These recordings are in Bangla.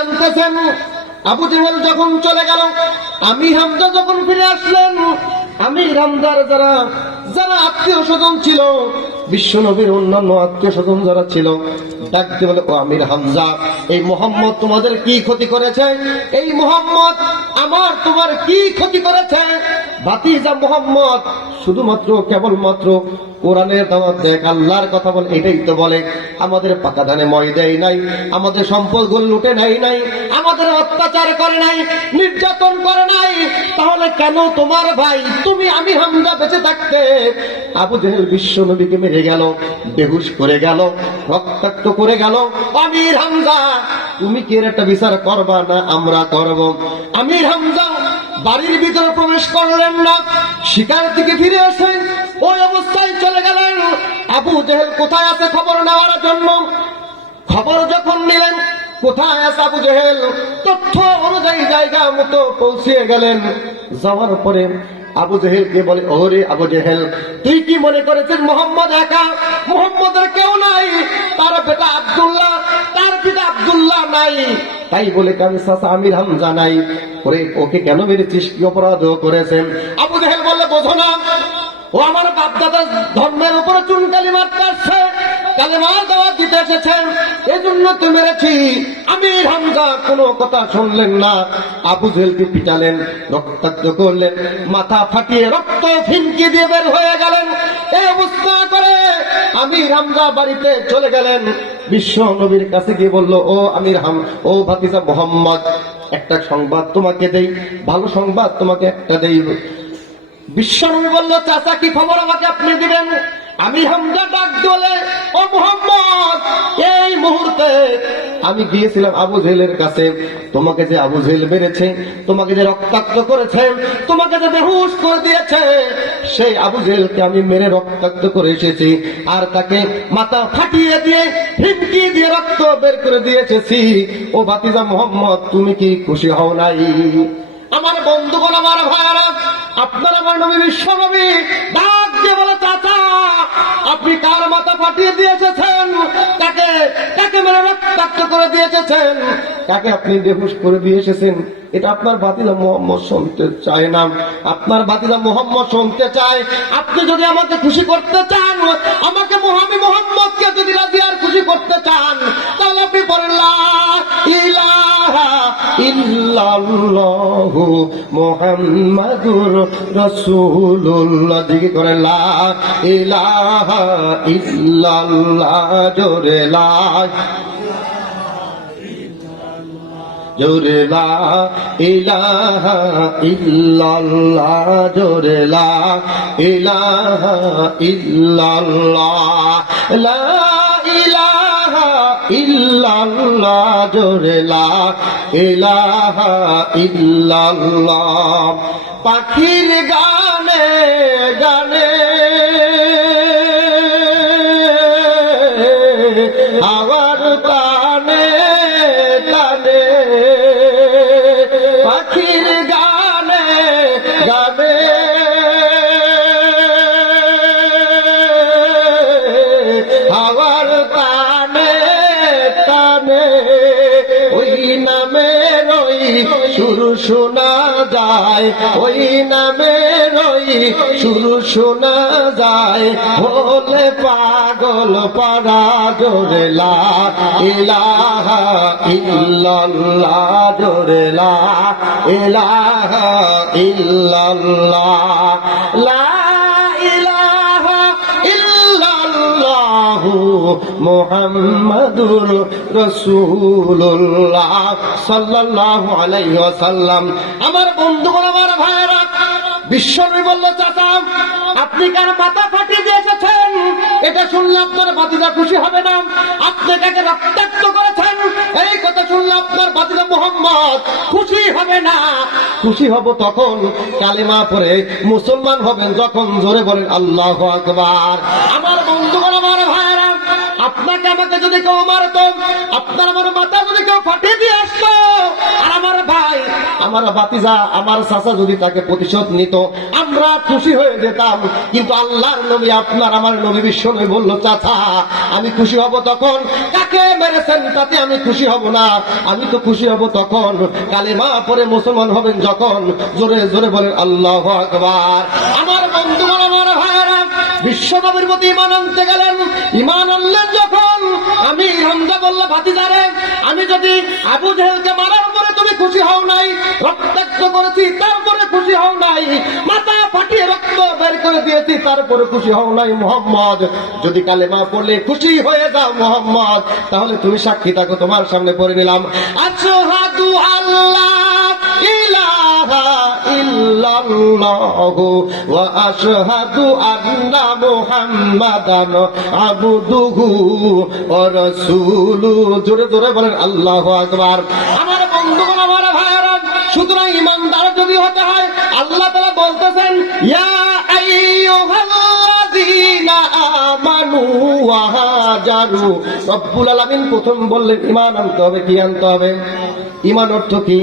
আনতেছেন। আবু জেহেল যখন চলে গেল, আমির হামজা যখন ফিরে আসলেন, আমির হামজার যারা আত্মীয় স্বজন ছিল, বিশ্ব নবীর অন্যান্য আত্মীয় স্বজন যারা ছিল, ডাকতে বলে, ও আমির হামজা, এই মোহাম্মদ তোমাদের কি ক্ষতি করেছে? এই মোহাম্মদ তোমার কি ক্ষতি করেছে? ভাতিজা মোহাম্মদ শুধুমাত্র কেবলমাত্র কোরআনের দাওয়াত দেয়, আল্লাহর কথা বলে, এটাই তো বলে। আমাদের পাকা ধানে মই দেয় নাই, আমাদের সম্পদগুলো লুটে নেয় নাই, আমাদের অত্যাচার করে নাই, নির্যাতন করে নাই। তাহলে কেন তোমার ভাই তুমি আমির হামজা বেঁচে থাকতে আবু জেহেল বিশ্ব নবীকে মেরে গেল, বেহুশ করে গেল, রক্তাক্ত করে গেল? আমির হামজা, তুমি কি এর একটা বিচার করবা না আমরা করব? আমির হামজা বাড়ির ভিতরে প্রবেশ করলেন না, শিকার থেকে ফিরে আসেন, ওই অবস্থায় চলে গেলেন আবু জেহেল কোথায় আছে খবর নেওয়ার জন্য। খবর যখন নিলেন কোথায় আছে আবু জেহেল, তথ্য অনুযায়ী জায়গা মতো পৌঁছে গেলেন। যাওয়ার পরে আবু জেহেলকে বলে, ওরে আবু জেহেল, তুই কি মনে করেছিস মোহাম্মদ একা? মোহাম্মদের কেউ নাই, তার বেটা আব্দুল্লাহ, তার পিতা আব্দুল্লাহ নাই, তাই বলে কামি চাচা আমির হামজা নাই, ওরে ওকে কেন মেরেছিস? কি অপরাধ করেছেন? আবু জেহেল বললে, বোঝো না, ও আমার বাপদাদার ধর্মের উপরে চুন কালিমার কাছে কালেমার দাওয়াত দিতে এসেছেন, এজন্য তো মেরেছি। আমির হামজা কোনো কথা শুনলেন না, আবু জেহেলকে পিটালেন, রক্তাক্ত করলেন, মাথা ফাটিয়ে রক্ত ফিনকি দিয়ে বের হয়ে গেলেন। এই অবস্থা করে আমির হামজা বাড়িতে চলে গেলেন। বিশ্ব নবীর কাছে গিয়ে বলল, ও ভাতিজা মোহাম্মদ, একটা সংবাদ তোমাকে দেই, ভালো সংবাদ তোমাকে একটা দেই। বিশ্বনবী বলল, চাচা কি খবর আমাকে আপনি দিবেন? আমির হামজা ডাক বলে, ও মুহাম্মদ, এই মুহূর্তে আমি গিয়েছিলাম আবু জেহেলের কাছে, তোমাকে যে আবু জেহেল মেরেছে, তোমাকে যে রক্তাক্ত করেছে, তোমাকে যে বেহুশ করে দিয়েছে, সেই আবু জেহেলকে আমি মেরে রক্তাক্ত করে এসেছি, আর তাকে মাথা ফাটিয়ে দিয়ে ফিনকি দিয়ে রক্ত বের করে দিয়ে এসেছি। ও ভাতিজা মোহাম্মদ, তুমি কি খুশি হও নাই? আমার বন্ধুগণ, আমার ভাইয়ারা, আপনার আমার নবী বিশ্ব নবী ডাক দিয়ে বলে, চাচা আপনি কার মাথা ফাটিয়ে দিয়ে এসেছেন? কাকে মেরে রক্তাক্ত করে দিয়ে এসেছেন? কাকে আপনি বেহুশ করে দিয়ে এসেছেন? এটা আপনার ভাতিজা মোহাম্মদ শুনতে চায় না, আপনার ভাতিজা মোহাম্মদ শুনতে চায়। আপনি যদি আমাকে খুশি করতে চান, আমাকে আমি মোহাম্মদকে যদি রাজি আর খুশি করতে চান, তাহলে আপনি বলেন লা ইলাহা ইল্লাল্লাহু মুহাম্মাদুর রাসূলুল্লাহ। দিকে করে লা ইলাহা ইল্লাল্লাহ, জোরে লা জোরে লা ইলাহা ইল্লাল্লাহ, জোরে লা ইলাহা ইল্লাল্লাহ, লা ইলাহা ইল্লাল্লাহ, জোরে লা ইলাহা ইল্লাল্লাহ। পাখির গানে গানে হাওয়ার টানে টানে, পাখির গানে গানে হাওয়ার টানে টানে, ওই নামের ওই সুর শোনা যায়, ওই নামের ওই সুর শোনা যায়, হলে পাগল পারা, জোরে লা ইলাহা ইল্লাল্লাহ, জোরে লা ইলাহা ইল্লাল্লাহ, লা ইলাহা ইল্লাল্লাহু মুহাম্মাদুর রাসূলুল্লাহ সাল্লাল্লাহু আলাইহি ওয়াসাল্লাম। আমার বন্ধুগণ, আমার ভাইয়েরা, বিশ্বনবী বলল, চাচা আপনি কার মাথা ফাটিয়ে দিয়ে এসেছেন? এটা শুনলে আপনার ভাতিজা খুশি হবে না। আপনি কাকে রক্তাক্ত করেছেন? এই কথা শুনলে আপনার ভাতিজা মুহাম্মদ খুশি হবে না। খুশি হব তখন কালেমা পড়ে মুসলমান হবেন, যখন জোরে বলেন আল্লাহু আকবার। আমার বন্ধুগণ, আমার ভাইয়েরা, আপনাকে আমাকে যদি কেউ মারত, আপনার আমার মাথা যদি কেউ ফাটিয়ে দিয়ে আসতো, আর আমার ভাই আমার ভাতিজা আমার চাচা যদি তাকে প্রতিশোধ নিত আমরা খুশি হয়ে যেতাম, কিন্তু আল্লাহর নবী আপনার আমার নবী বিশ্ব নবী বলল, চাচা আমি খুশি হব তখন কাকে মেরেছেন তাতে আমি খুশি হব না, আমি তো খুশি হব তখন কালেমা পড়ে মুসলমান হবেন যখন। জোরে জোরে বলেন আল্লাহু আকবার। আমার বন্ধুগণ, আমার ভাইয়েরা, বিশ্ব নবীর প্রতি ঈমান আনতে গেলেন, ঈমান আনলেন যখন আমি হামজা বলল, ভাতিজারে আমি যদি আবু জেহেলকে মারার পরে তুমি খুশি হও নাই, রক্তাক্ত করেছি তারপরে খুশি হও নাই, মাথা ফাটিয়ে রক্ত বের করে দিয়েছি তারপরে খুশি হও নাই, মুহাম্মদ যদি কালেমা পড়লে খুশি হয়ে যাও মুহাম্মদ, তাহলে তুমি সাক্ষী থাকো, তোমার সামনে পড়ে নিলাম আশহাদু আল্লাহ ইলাহা ইল্লাল্লাহু ওয়া আশহাদু আন্না মুহাম্মাদান আবদুহু ওয়া রাসূলুহু। জোরে জোরে বলেন আল্লাহু আকবার। আমার বন্ধুগণ, আমার ভাইয়েরা, সুতরাং ঈমানদার যদি হতে হয়, আল্লাহ তাআলা বলতেছেন ইয়া আইয়ুহাল্লাযীনা আমানু ওয়া হাজারু। রব্বুল আলামিন প্রথম বললেন ঈমান আনতে হবে। কি আনতে হবে? ঈমান অর্থ কি?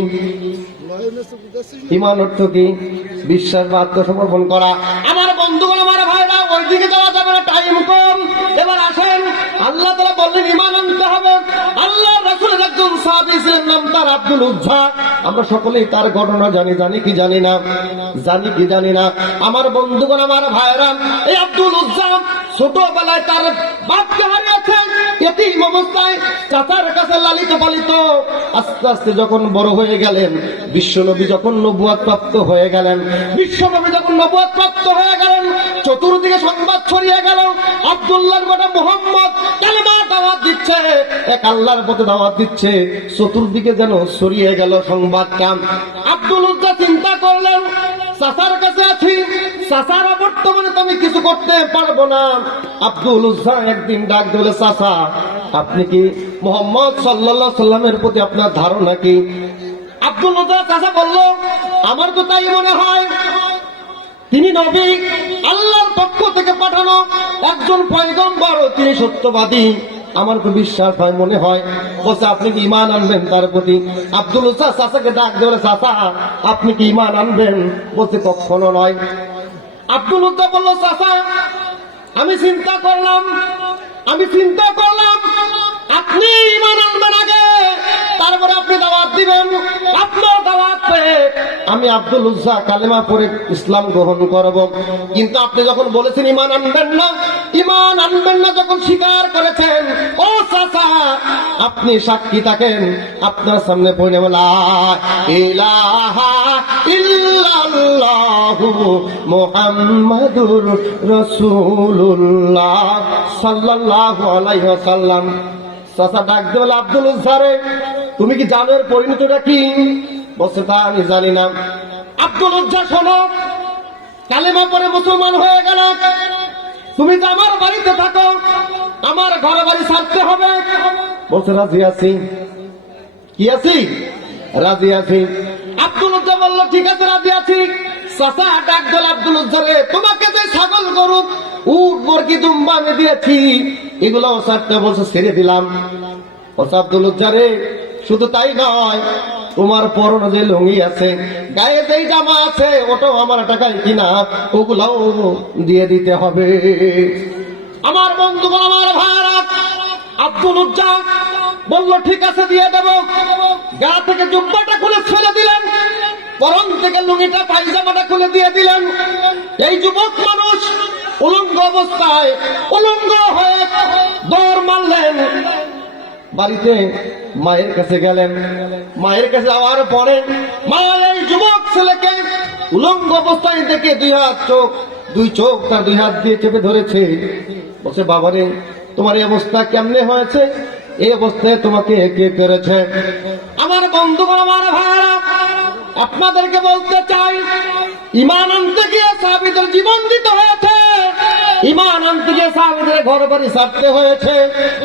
ঈমান অর্থ কি? বিশ্বাস বা আত্মসমর্পণ করা। আমার বন্ধুগণ, আমার ভাইরা, ওইদিকে যাওয়া যাবে না, টাইম কম। এবার আসেন, আল্লাহ তাআলা বললেন ঈমান আনতে হবে। আল্লাহ রাসূলের একজন সাহাবী ছিলেন, নাম তার আব্দুল উজ্জা। আমরা সকলেই তার ঘটনা জানি, জানি কি জানি না, জানি কি জানি না। আমার বন্ধুগণ, আমার ভাইরা, এই আব্দুল উজ্জা ছোটবেলায় তার বাপকে হারিয়েছেন, এতিম অবস্থায় চাচার কাছে লালিত পালিত। আস্তে আস্তে যখন বড় হয়ে গেলেন, বিশ্বনবী যখন নবুয়ত প্রাপ্ত হয়ে গেলেন, বিশ্বনবী যখন নবুয়ত প্রাপ্ত হয়ে গেলেন, চতুর্দিকে সংবাদ ছড়িয়ে গেল আব্দুল্লাহর বেটা মুহাম্মদ কালেমা দাওয়াত দিচ্ছে, এক আল্লাহর পথে দাওয়াত দিচ্ছে। চতুর্দিকে যেন ছড়িয়ে গেল সংবাদটা। আব্দুল উজ্জা চিন্তা করলেন, চাচার কাছে আছি, চাচারা বর্তমানে তো আমি কিছু করতে পারবো না। আব্দুল উজ্জা একদিন ডাক দিলে, চাচা আপনি কি মুহাম্মদ সাল্লাল্লাহু আলাইহি সাল্লামের প্রতি আপনার ধারণা কি? আব্দুল উজ্জা চাচা বলল, আমার তো তাই মনে হয়, তিনি নবী, আল্লাহর পক্ষ থেকে পাঠানো একজন পয়গম্বর, তিনি সত্যবাদী, আমার তো বিশ্বাস হয়, মনে হয়। বলছে আপনি কি ঈমান আনবেন তার প্রতি? আব্দুল উজ্জা চাচাকে ডাক দিয়ে, চাচা আপনি কি ঈমান আনবেন? বলছে কখনো নয়। আব্দুল উজ্জা বলল, চাচা আমি চিন্তা করলাম আপনি ঈমান আনবেন আগে, তারপরে আপনি দাওয়াত দিবেন। আপনার দাওয়াত পেয়ে আমি আব্দুল উজ্জা কালেমা পড়ে ইসলাম গ্রহণ করব। কিন্তু আপনি যখন বলেছেন ঈমান আনবেন না যখন স্বীকার করেছেন, ও চাচা আপনি সাক্ষী থাকেন, আপনার সামনে পড়ে লা ইলাহা ইল্লাল্লাহু মুহাম্মাদুর রাসূলুল্লাহ সাল্লাল্লাহু আলাইহি ওয়াসাল্লাম। চাচা ডাক দিয়ে, আব্দুল উজ্জা রে, তুমি কি জানো এর পরিণতিটা কি? বলছে তা আমি জানি না। আব্দুল উজ্জা শোনো, কালেমা পড়ে মুসলমান হয়ে গেল, তুমি তো আমার বাড়িতে থাকো, আমার ঘর বাড়ি ছাড়তে হবে। বলছে রাজি আছি। কি আছি? রাজি আছি। আব্দুল উজ্জা বলল, ঠিক আছে রাজি আছি। চাচা ডাক দিল, আব্দুল উজ্জা রে, তোমাকে যে ছাগল গরু উট মুরগি দুম্বা আমি দিয়েছি, এগুলো ছাড়তে বলছে, ছেড়ে দিলাম। বলছে আব্দুল উজ্জা রে, শুধু তাই নয়, তোমার পরনে যে লুঙ্গি আছে, গায়ে যেই জামা আছে, ওটাও আমার টাকায় কিনা, ওগুলাও দিয়ে দিতে হবে। আমার বন্ধুগণ, আমার ভাইরা, আব্দুল উজ্জা বলল ঠিক আছে দিয়ে দেব। গা থেকে জুব্বাটা খুলে ফেলে দিলেন, পরন থেকে লুঙ্গিটা পায়জামাটা খুলে দিয়ে দিলেন। এই যুবক মানুষ উলঙ্গ অবস্থায় উলঙ্গ হয়ে দৌড় মারলেন, বাড়িতে মায়ের কাছে গেলেন। মায়ের কাছে যাওয়ার পরে মা এই যুবক ছেলেকে উলঙ্গ অবস্থায় দেখে দুই চোখ তার দুই হাত দিয়ে চেপে ধরেছে। বলছে, বাবারে তোমার এই অবস্থা কেমনে হয়েছে? এই অবস্থায় তোমাকে কে করেছে? আমার বন্ধুগণ, আমার ভাইরা, আপনাদেরকে বলতে চাই, ঈমান আনতে গিয়ে সাহাবীদের জীবন দিতে হয়েছে, ঈমান আনতে গিয়ে সাহাবীদের ঘর বাড়ি ছাড়তে হয়েছে,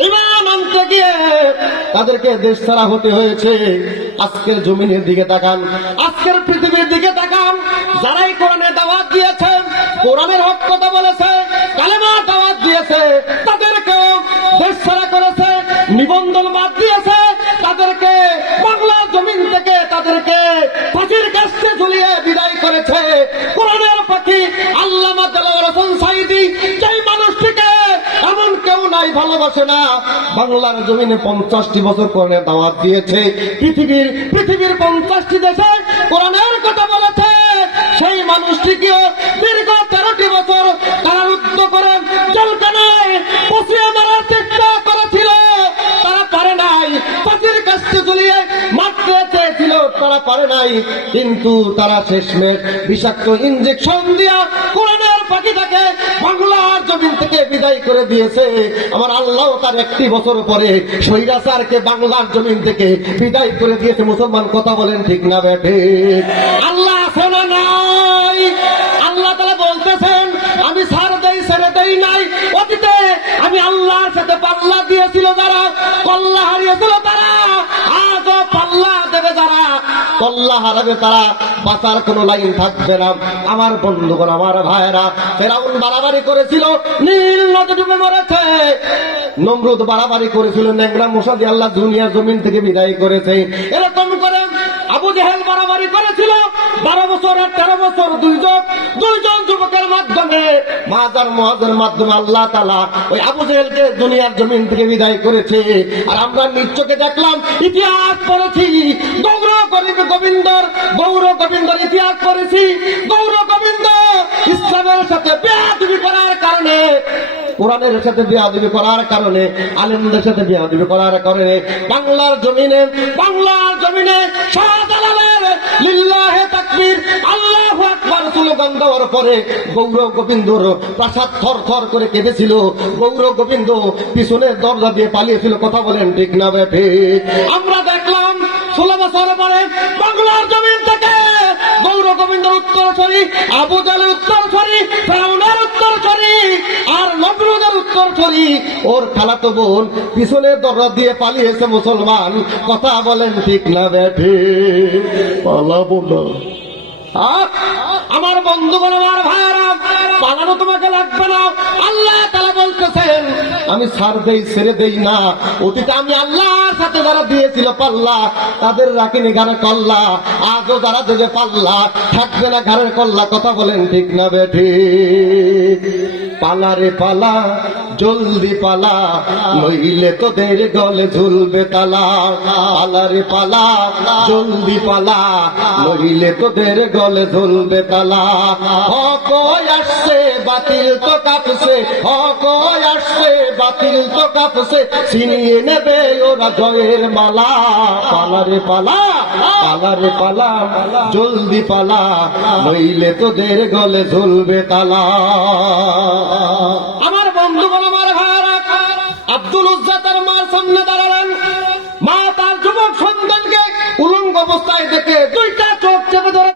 ঈমান আনতে গিয়ে তাদেরকে দেশ ছাড়া হতে হয়েছে। আজকের জমিনের দিকে তাকান, আজকের পৃথিবীর দিকে তাকান, যারাই কোরআনের দাওয়াত দিয়েছে, কোরআনের হক কথা বলেছে, কালেমার দাওয়াত দিয়েছে, তাদেরকেও দেশ ছাড়া করেছে, নিবন্ধন বাদ দিয়েছে, তাদেরকে বাংলার জমিন থেকে তাদেরকে ফাঁসির কাস্তে ঝুলিয়ে বিদায় করেছে কোরআনের পাখি আল্লামা দেলোয়ার হোসেন সাঈদী। যেই মানুষটিকে এমন কেউ নাই ভালোবাসে না, বাংলার জমিনে 50টি বছর কোরআনের দাওয়াত দিয়েছে, পৃথিবীর 50টি দেশে কোরআনের কথা বলেছে। সেই মানুষটিকেও দীর্ঘ 13টি বছর কারারুদ্ধ করে জেলখানায় পচিয়ে মারার চেষ্টা করেছিল, তারা পারে নাই। ফাঁসির কাস্তে ঝুলিয়ে মারতে চেয়েছিল, তারা পারে নাই। কিন্তু তারা শেষমেশ বিষাক্ত ইনজেকশন দিয়া কোরআনের পাখিটাকে বাংলার জমিন থেকে বিদায় করে দিয়েছে। আমার আল্লাহ তার 1 বছর পরে স্বৈরাচারকে বাংলার জমিন থেকে বিদায় করে দিয়েছে। মুসলমান কথা বলেন ঠিক না বেঠে? আল্লাহ আছে না নাই? আল্লাহ তাআলা বলতেছেন আমি ছাড় দেই ছেড়ে দেই নাই। অতীতে আমি আল্লাহর সাথে পাল্লা দিয়েছিল যারা, কল্লা হারিয়েছিল তারা, আজও পাল্লা দেবে যারা, কল্লা হারাবে তারা, বাঁচার কোন লাইন থাকবে না। আমার বন্ধুগণ, আমার ভাইরা, ফেরাউন বাড়াবাড়ি করেছিল, নীল নদে ডুবে মরেছে। নমরুদ বাড়াবাড়ি করেছিল, নেংরা মশা দিয়ে আল্লাহ দুনিয়ার জমিন থেকে বিদায় করেছে। এরকম করে আবু জেহেল বাড়াবাড়ি করেছিল 12 বছর আর 13 বছর, দুইজন যুবকের মাধ্যমে, মাজার মুআজের মাধ্যমে আল্লাহ তাআলা ওই আবু জেহেলকে দুনিয়ার জমিন থেকে বিদায় করেছে। আর আমরা নিশ্চয়কে দেখলাম, ইতিহাস পড়েছি, গৌর গোবিন্দর ইতিহাস পড়েছি। গৌর গোবিন্দ ইসলামের সাথে বেয়াদবি করার কারণে, কোরআনের সাথে বেয়াদবি করার কারণে, আলেমদের সাথে বেয়াদবি করার কারণে বাংলার জমিনে শাহজালালের লিল্লাহে তাকবীর আল্লাহু আকবার স্লোগান দেওয়ার পরে গৌর গোবিন্দর প্রাসাদ থরথর করে কেঁপেছিল। গৌর গোবিন্দ পিছনের দরজা দিয়ে পালিয়েছিল। কথা বলেন ঠিক না বেঠে? আমরা দেখলাম 16 বছর পরে বাংলার জমিন থেকে গৌর গোবিন্দর উত্তরসূরি, আবু জাহেলের উত্তরসূরি, ফেরাউনের উত্তরসূরি আর নমরুদের উত্তরসূরি ওর খালাতো বোন পিছনের দরজা দিয়ে পালিয়েছে। মুসলমান কথা বলেন ঠিক না বেঠে? পালাবো না। আমার বন্ধুগণ, আমার ভাইরা, পালানো তোমাকে লাগবে না। আল্লাহ তাআলা বলতেছেন আমি ছাড় দেই ছেড়ে দেই না। অতীতে আমি আল্লাহর সাথে যারা দিয়েছিল পাল্লা, তাদের রাখিনি ঘাড়ে কল্লা, আজও যারা দেবে পাল্লা থাকবে না ঘাড়ের কল্লা। কথা বলেন ঠিক না বেঠে? পালা রে পালা, জলদি পালা, নইলে তোদের গলে ঝুলবে তালা। পালা রে পালা, জলদি পালা, নইলে তোদের গলে ঝুলবে তালা। হক আসছে বাতিল তো কাঁপছে, হক আসছে বাতিল তো কাঁপছে, ছিনিয়ে নেবে ওরা জয়ের মালা। পালা রে পালা, পালা রে পালা, জলদি পালা, নইলে তোদের গলে ঝুলবে তালা। আমার বন্ধুগণ, আমার ভাইরা, আব্দুল উজ্জা তার মার সামনে দাঁড়ালেন। মা তার যুবক সন্তানকে উলঙ্গ অবস্থায় দেখে 2টা চোখ চেপে ধরে